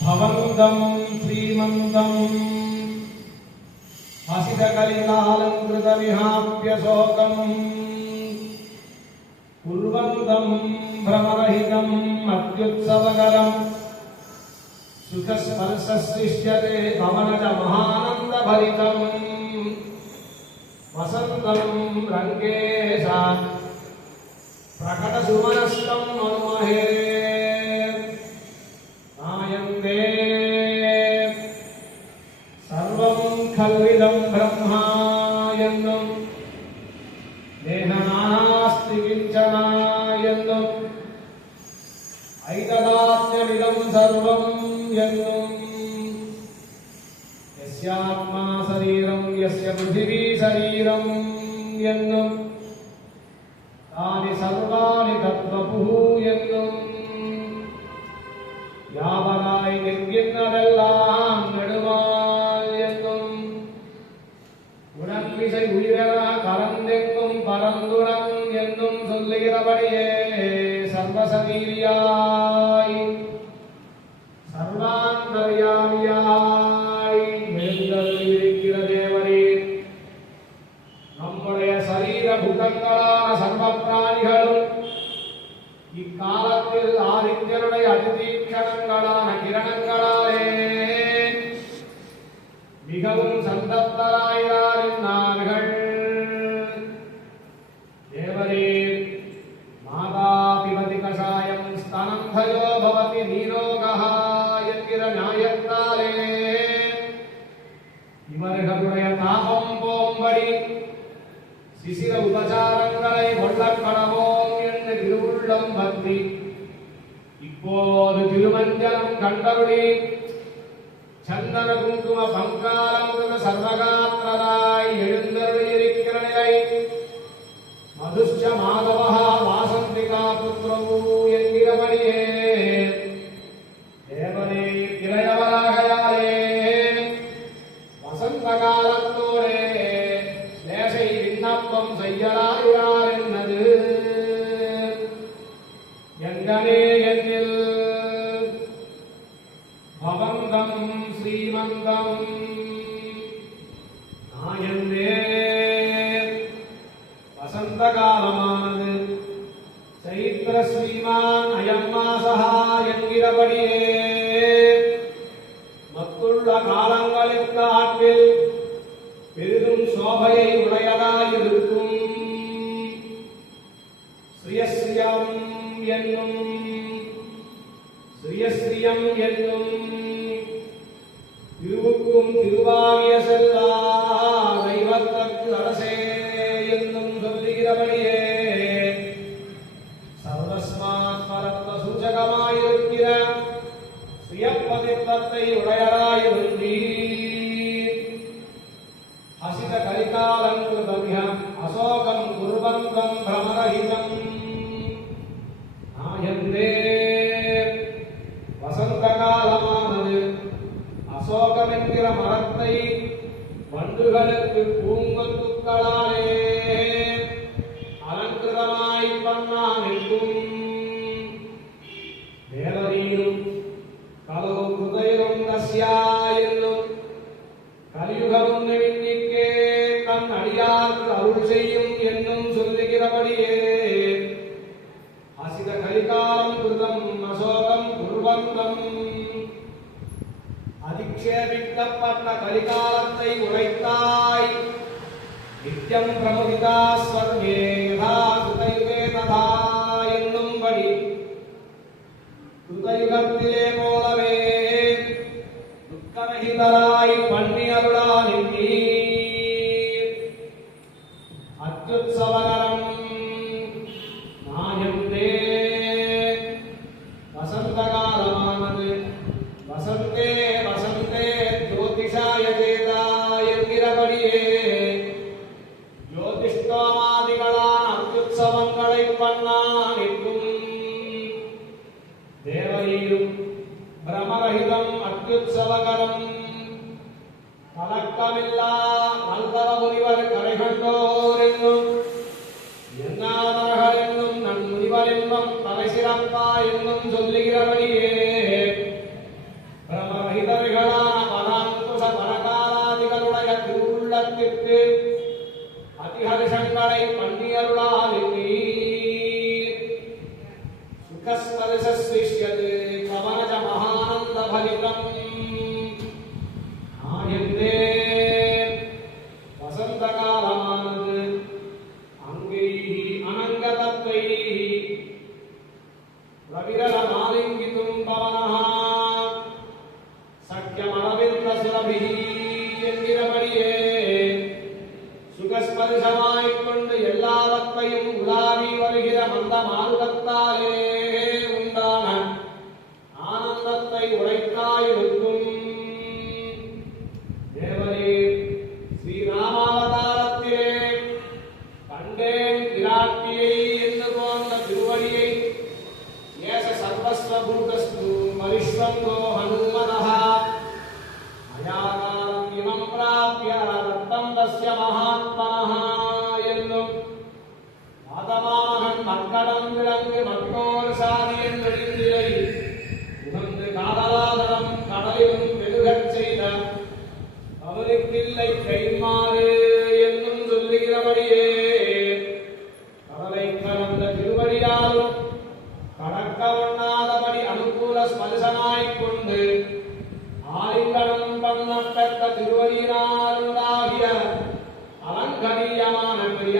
भवन्तं श्रीमन्तं हसितकलिकालङ्कृतविहाप्यशोकम् कुर्वन्तं भ्रमरहितम् अत्युत्सवकरम् सुखस्पर्शस्तिष्ठते भवनजमहानन्दभरितम् वसन्तं रङ्गेशा प्रकटसुमनस्तं मनुमहे नायन्ते सर्वं खल्विदं ब्रह्मायन्नं देहनास्ति किञ्चनायन्नं ऐतदात्म्यमिदं सर्वं यन्नं यस्यात्मा शरीरं यस्य पृथिवी शरीरं यन्नं तानि सर्वाणि तत्त्वपुः यन्नं யாவராய் நிற்கின்றதெல்லாம் நெடுமால் என்னும் உடம்பிசை உயிரென கலந்தெங்கும் பரந்துடன் என்னும் சொல்லுகிறபடியே சர்வசரீரியாய் சர்வாந்தர்யாமியாய் எழுந்தருளியிருக்கிற தேவரே, நம்முடைய சரீர புகங்களான சர்வ பிராணிகளும் இக்காலத்தில் ஆதித்யனுடைய அதிதீக்ஷணங்களான கிரணங்களாலே மிகவும் சந்தப்தராயினார்கள். தேவரே, மாதா பிபதி கஷாயம் ஸ்தனம் தயோ பவதி நீரோகா என்கிற நியாயத்தாலே இவர்களுடைய தாபம் போம்படி சிசிர உபசாரங்களை கொள்ளக்கணவோம் என்று திருவுள்ளம் பற்றி இப்போது திருமஞ்சனம் கண்டருளி சந்தன குங்கும பங்காலமிருத சர்வகாத்திரராய் எழுந்தருளியிருக்கிற நிலை மதுஷ்ச மாதவா வாசந்திகா புத்திரவு என்கிறபடியே தேவனே இளையவராகையாலே வசந்த காலத்தோடே சேஷை விண்ணப்பம் செய்யலாயார் என்னது எங்கனே என்னில் பவந்தம் ஸ்ரீமந்தம் நாயந்தே வசந்த காலமானது சைத்திர ஸ்ரீமான் அயம் மாசஹா என்கிறபடியே மத்துள்ள காலங்களுக்கு ஆற்றில் பெரிதும் சோபையை உடையதாயிருக்கும் ஸ்ரீயஸ்ரீயம் என்னும் ஸ்ரீயஸ்ரீயம் என்னும் திருவுக்கும் திருவாகிய செல்லா தெய்வத்திற்கு அரசே என்னும் சொல்லுகிறபடியே சர்வஸ்மாத் பரத்வ சூச்சகமாயிருக்கிற ஸ்ரீயப்பதித்தத்தை உடையராயிருந்தீர் हसित कलिकालंकृतमिह अशोकं कुर्वन्तं भ्रमरहितं नायन्ते वसन्तकालमानது அசோகமென்கிற மரத்தை வண்டுகளுக்கு பூங்கொத்துக்களாலே அலங்கிருதமாய் பண்ணானிருக்கும். தேவரீரும் கலோ ஹிருதயம் தஸ்யா என்னும் கலியுகம் எண்ணிக்கே தன் அடியாருக்கு அருள் செய்யும் என்னும் சொல்லுகிறபடியே அசித கலிகாலம் கிருதம் அசோகம் குர்வந்தம் அதிக்ஷேபிக்கப்பட்ட கலிகாலத்தை உரைத்தாய் நித்யம் பிரமுதிதா ஸ்வர்கே யதா கிருதயுகே ததா என்னும்படி கிருதயுகத்திலே போலவே துக்கரஹிதராய் பண்ணி அருளானின்றீர். அத்யுத்சவகரம் நாயந்தே வசந்த காலமானது வசந்தே வசந்தே ஜோதிஷாய சேதா என்கிறபடியே ஜோதிஷ்டோமாதிகளான அத்யுத்சவங்களை பண்ணானிற்கும். தேவரீரும் பிரமரஹிதம் அத்யுத்சவகரம் கலக்கமில்லா நல்தவ முனிவர் கரைகண்டோர் என்னும் என்னாதர்கள் என்னும் நன்முனிவர் என்ப என்னும் தலை சிறப்பா என்னும் சொல்லுகிறபடியே பிரமரகிதர்களான பராங்குச பரகாலாதிகளுடைய திருவுள்ளத்திற்கு அதிஹர்ஷங்களை பண்ணியருளாவினீர். சுகஸ்பரிசிஷ்யது கவனஜ மகானந்த பலிதம் ஆயந்தே வசந்த காலமானது அங்கை அனங்கதத்தை ரவிரல மாலிங்கிதும் பவனஹ சக்கியமரவிந்த சுரபிஹி என்கிறபடியே சுகஸ்பரிசமாய்க் கொண்டு எல்லாவற்றையும் உலாவி வருகிற மந்த மாருகத்தாலே உண்டான ஆனந்தத்தை உரைக்காயிருக்கும் தேவரே ஸ்ரீராமாவதாரத்திலே கண்டேன் விராட்டியை என்று போன்ற திருவடியை ஏச சர்வஸ்வபூதஸ்து மரிஷ்வங்கோ ஹனுமதः மயாகாரம் இமம் பிராப்ய ரத்தம் தஸ்ய மகாத்மனः என்னும் ஆதமாகன் மக்கடம் விளங்கு மற்றோர் சாதியின் வெளிநிலை உகந்து காதலாதரம் கடலிலும் வெகுகச் செய்த அவருக்கில்லை கைமாறு என்னும் சொல்லுகிறபடியே கடலை கடந்த திருவடியாலும் கடக்க ஒண்ணாதபடி அனுகூல ஸ்பரிசனாய்க் கொண்டு ஆலிங்கனம் பண்ணப்பட்ட திருவடியினாலுண்டாகிய அலங்கரியமான பெரிய